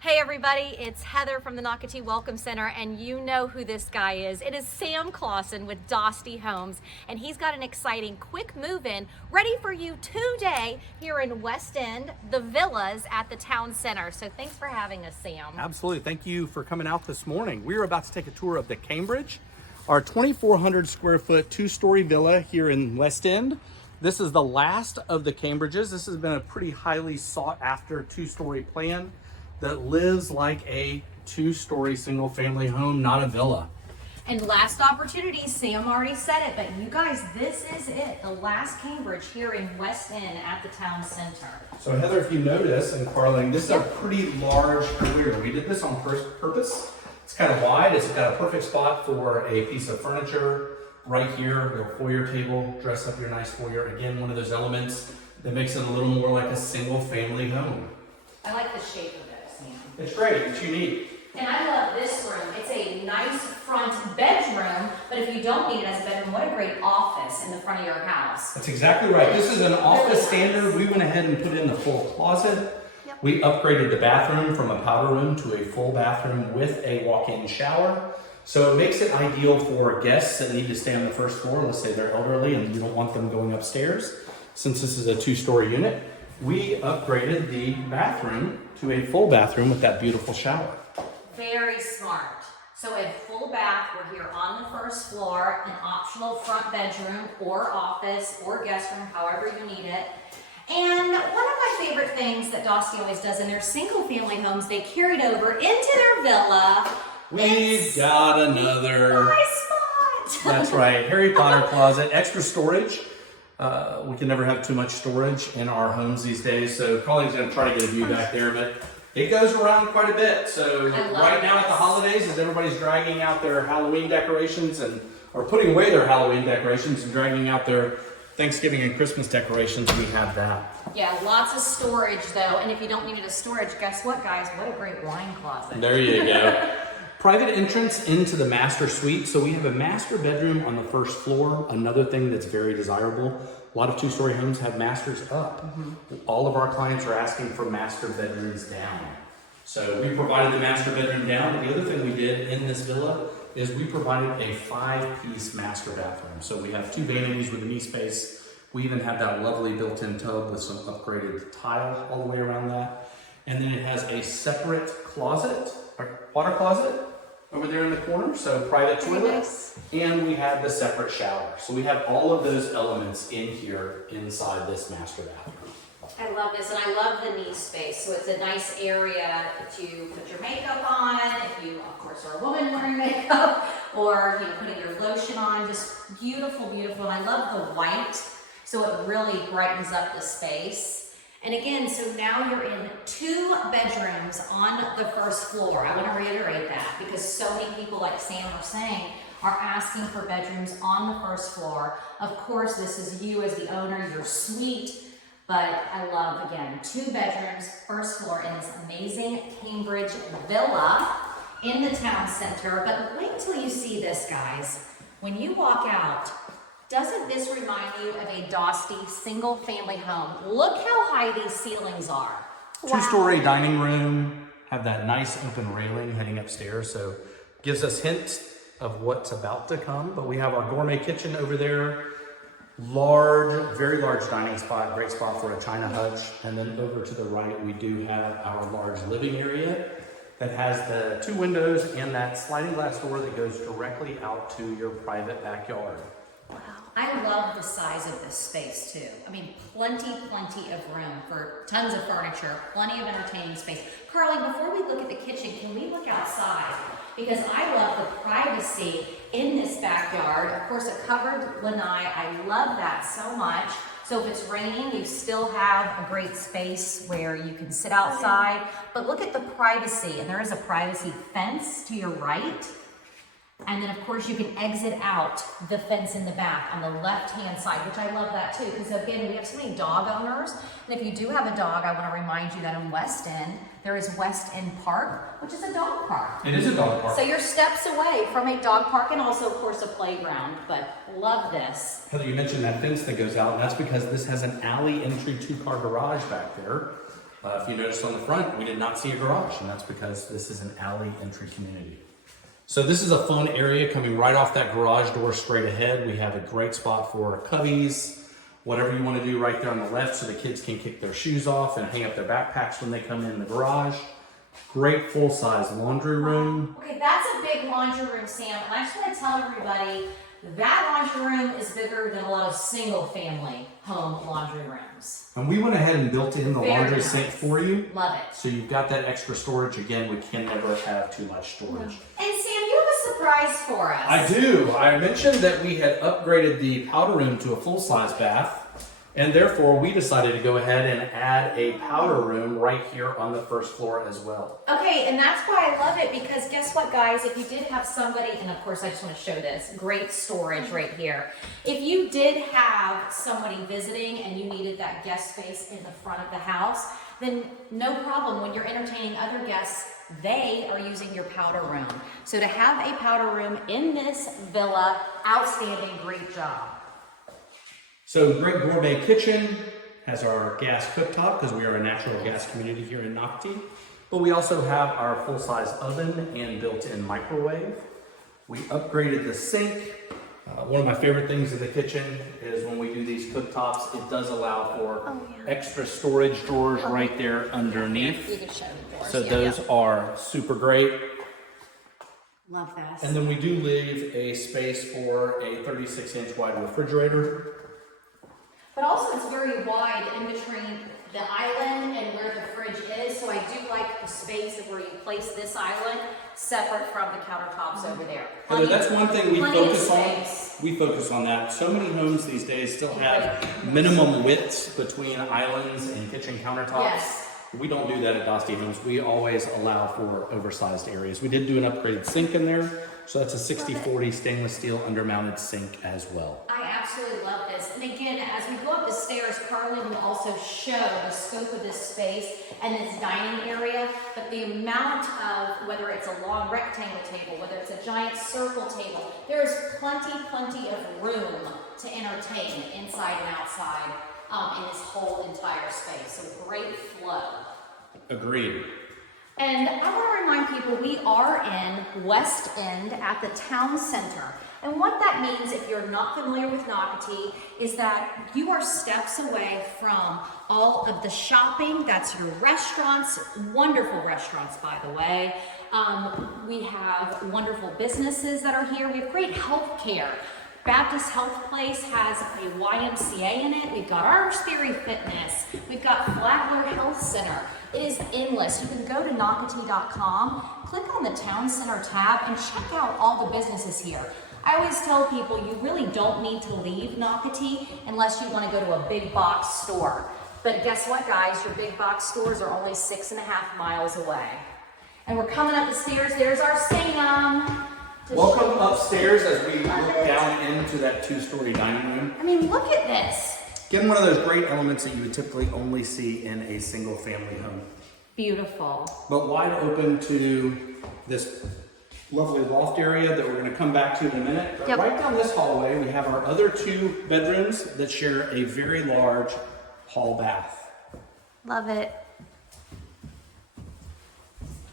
Hey everybody, it's Heather from the Nocatee Welcome Center, and you know who this guy is. It is Sam Clausen with Dosty Homes, and he's got an exciting quick move-in ready for you today here in West End, the villas at the town center. So thanks for having us, Sam. Absolutely. Thank you for coming out this morning. We're about to take a tour of the Cambridge, our 2,400 square foot, two-story villa here in West End. This is the last of the Cambridges. This has been a pretty highly sought after two-story plan that lives like a two-story single family home, not a villa. And last opportunity, Sam already said it, but you guys, this is it. The last Cambridge here in West End at the town center. So Heather, if you notice, and Carling, this is a pretty large rear. We did this on purpose. It's kind of wide. It's got a perfect spot for a piece of furniture. Right here, your foyer table, dress up your nice foyer. Again, one of those elements that makes it a little more like a single family home. I like the shape of it, Sam. It's great, it's unique. And I love this room. It's a nice front bedroom, but if you don't need it as a bedroom, what a great office in the front of your house. That's exactly right. This is an office standard. We went ahead and put in the full closet. Yep. We upgraded the bathroom from a powder room to a full bathroom with a walk-in shower. So it makes it ideal for guests that need to stay on the first floor. Let's say they're elderly and you don't want them going upstairs. Since this is a two-story unit, we upgraded the bathroom to a full bathroom with that beautiful shower. Very smart. So a full bath, we're here on the first floor, an optional front bedroom or office or guest room, however you need it. And one of my favorite things that Dosty always does in their single family homes, they carried over into their villa. We've got another spot. That's right, Harry Potter closet, extra storage. We can never have too much storage in our homes these days, so Colleen's gonna try to get a view back there, but it goes around quite a bit. So right now at the holidays, as everybody's dragging out their Halloween decorations or putting away their Halloween decorations and dragging out their Thanksgiving and Christmas decorations, we have that. Yeah, lots of storage though, and if you don't need it as storage, guess what guys? What a great wine closet. There you go. Private entrance into the master suite. So we have a master bedroom on the first floor. Another thing that's very desirable. A lot of two-story homes have masters up. All of our clients are asking for master bedrooms down. So we provided the master bedroom down. But the other thing we did in this villa is we provided a 5-piece master bathroom. So we have 2 vanities with a knee space. We even have that lovely built-in tub with some upgraded tile all the way around that. And then it has a separate closet, water closet over there in the corner, so private toilet, nice. And we have the separate shower. So we have all of those elements in here inside this master bathroom. I love this, and I love the knee space. So it's a nice area to put your makeup on, if you, of course, are a woman wearing makeup, or putting your lotion on. Just beautiful, beautiful. And I love the white, so it really brightens up the space. And again, so now you're in 2 bedrooms on the first floor. I want to reiterate that because so many people, like Sam was saying, are asking for bedrooms on the first floor. Of course, this is you as the owner, your suite, but I love, again, 2 bedrooms, first floor in this amazing Cambridge villa in the town center. But wait until you see this, guys. When you walk out, doesn't this remind you of a Dosty single family home? Look how high these ceilings are. Wow. 2-story dining room, have that nice open railing heading upstairs, so gives us hints of what's about to come. But we have our gourmet kitchen over there, large, very large dining spot, great spot for a china hutch. And then over to the right, we do have our large living area that has the 2 windows and that sliding glass door that goes directly out to your private backyard. Wow. I love the size of this space too. I mean, plenty of room for tons of furniture, plenty of entertaining space. Carly, before we look at the kitchen, can we look outside? Because I love the privacy in this backyard. Of course, a covered lanai. I love that so much. So if it's raining, you still have a great space where you can sit outside. But look at the privacy, and there is a privacy fence to your right. And then, of course, you can exit out the fence in the back on the left-hand side, which I love that, too, because, again, we have so many dog owners. And if you do have a dog, I want to remind you that in West End, there is West End Park, which is a dog park. It is a dog park. So you're steps away from a dog park and also, of course, a playground. But love this. Heather, you mentioned that fence that goes out, and that's because this has an alley entry 2-car garage back there. If you noticed on the front, we did not see a garage, and that's because this is an alley entry community. So this is a fun area coming right off that garage door straight ahead. We have a great spot for cubbies, whatever you want to do right there on the left so the kids can kick their shoes off and hang up their backpacks when they come in the garage. Great full-size laundry room. Okay, that's a big laundry room, Sam, and I just want to tell everybody that laundry room is bigger than a lot of single-family home laundry rooms. And we went ahead and built in the Very laundry nice. sink for you. Love it. So you've got that extra storage. Again, we can never have too much storage. And Sam, you have a surprise for us. I do. I mentioned that we had upgraded the powder room to a full-size bath, and therefore we decided to go ahead and add a powder room right here on the first floor as well. Okay, and that's why I love it, because guess what, guys? If you did have somebody, and of course I just want to show this, great storage right here. If you did have somebody visiting and you needed that guest space in the front of the house, then no problem. When you're entertaining other guests, they are using your powder room. So to have a powder room in this villa, outstanding, great job. So great gourmet kitchen, has our gas cooktop because we are a natural gas community here in Nocatee. But we also have our full-size oven and built-in microwave. We upgraded the sink. One of my favorite things in the kitchen is when we do these cooktops, it does allow for extra storage drawers right there underneath. You can show the doors. So Yeah, those are super great. Love this. And then we do leave a space for a 36-inch wide refrigerator. But also it's very wide in between the island and where the fridge is, so I do like the space of where you place this island separate from the countertops over there. Heather, that's one thing we plenty of focus on. space. We focus on that. So many homes these days still have minimum widths between islands and kitchen countertops. Yes. We don't do that at Dostie Homes. We always allow for oversized areas. We did do an upgraded sink in there, so that's a 60/40 stainless steel undermounted sink as well. I absolutely love this. And again, as we go up the stairs, Carlin will also show the scope of this space and this dining area, but the amount of, whether it's a long rectangle table, whether it's a giant circle table, there's plenty of room to entertain inside and outside in this whole entire space. So great flow. Agreed. And I want to remind people we are in West End at the town center. And what that means, if you're not familiar with Nocatee, is that you are steps away from all of the shopping. That's your restaurants, wonderful restaurants, by the way. We have wonderful businesses that are here. We have great health care. Baptist Health Place has a YMCA in it. We've got Orange Theory Fitness. We've got Flagler Health Center. It is endless. You can go to Nocatee.com, click on the Town Center tab, and check out all the businesses here. I always tell people you really don't need to leave Nocatee unless you want to go to a big box store. But guess what, guys? Your big box stores are only 6.5 miles away. And we're coming up the stairs. There's our Sam. Welcome upstairs as we look down into that 2-story dining room. I mean, look at this. Again, one of those great elements that you would typically only see in a single family home. Beautiful. But wide open to this lovely loft area that we're going to come back to in a minute. But Yep. right down this hallway, we have our other 2 bedrooms that share a very large hall bath. Love it.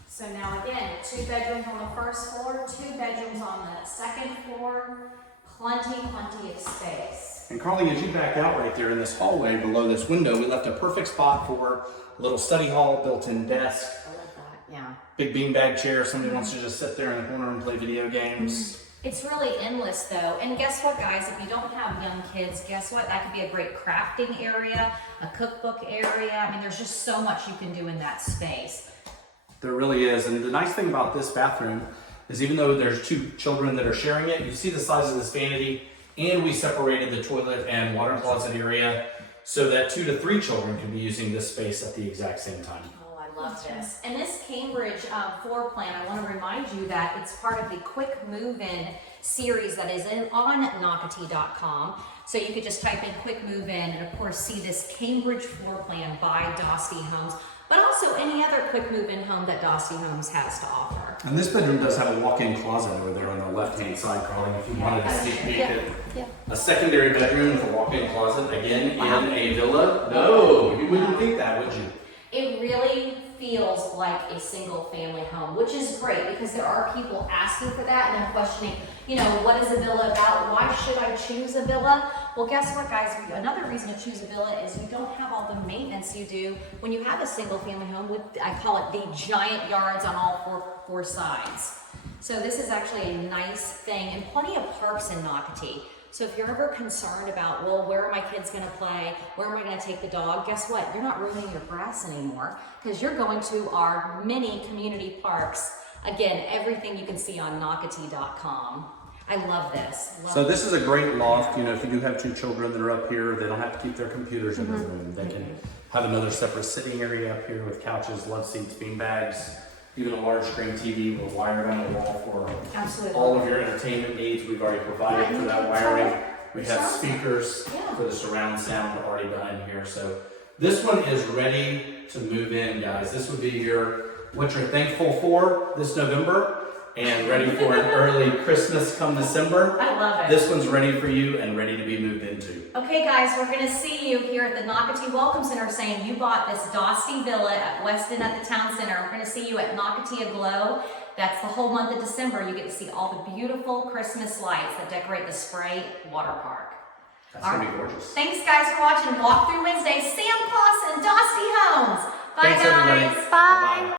So now again, 2 bedrooms on the first floor, 2 bedrooms on the second floor, plenty of space. And Carly, as you back out right there in this hallway below this window, we left a perfect spot for a little study hall, built-in desk, I love that, yeah. big beanbag chair. Somebody wants to just sit there in the corner and play video games. It's really endless though. And guess what, guys? If you don't have young kids, guess what? That could be a great crafting area, a cookbook area. I mean, there's just so much you can do in that space. There really is. And the nice thing about this bathroom is even though there's 2 children that are sharing it, you see the size of this vanity, and we separated the toilet and water closet area so that 2 to 3 children can be using this space at the exact same time. Oh, I love this. And this Cambridge floor plan, I want to remind you that it's part of the quick move-in series that is on Nocatee.com. So you could just type in quick move-in and of course see this Cambridge floor plan by Dostie Homes, but also any other quick move-in home that Dostie Homes has to offer. And this bedroom does have a walk-in closet over there on the left-hand side, Carly, if you wanted to sneak peek at a secondary bedroom with a walk-in closet, again, in a villa. No, you wouldn't think that, would you? It really feels like a single family home, which is great because there are people asking for that and then questioning, what is a villa about? Why should I choose a villa? Well, guess what, guys? Another reason to choose a villa is you don't have all the maintenance you do when you have a single family home with, I call it the giant yards on all four sides. So this is actually a nice thing, and plenty of parks in Nocatee. So if you're ever concerned about, well, where are my kids gonna play? Where am I gonna take the dog? Guess what? You're not ruining your grass anymore because you're going to our mini community parks. Again, everything you can see on Nocatee.com. I love this. So this is a great loft. If you do have 2 children that are up here, they don't have to keep their computers in the room. They can have another separate sitting area up here with couches, love seats, bean bags, even a large screen TV with a wire down the wall for all of your entertainment needs. We've already provided for that wiring. We have speakers for the surround sound already done here. So this one is ready to move in, guys. This would be what you're thankful for this November and ready for an early Christmas come December. I love it. This one's ready for you and ready to be moved into. Okay, guys, we're going to see you here at the Nocatee Welcome Center saying you bought this Dostie Villa at Weston at the Town Center. We're going to see you at Nocatee Aglow. That's the whole month of December. You get to see all the beautiful Christmas lights that decorate the Spray Water Park. That's going to be gorgeous. Thanks, guys, for watching Walk Through Wednesday. Sam Claus and Dostie Homes. Bye, Thanks, guys. everybody. Bye. Bye.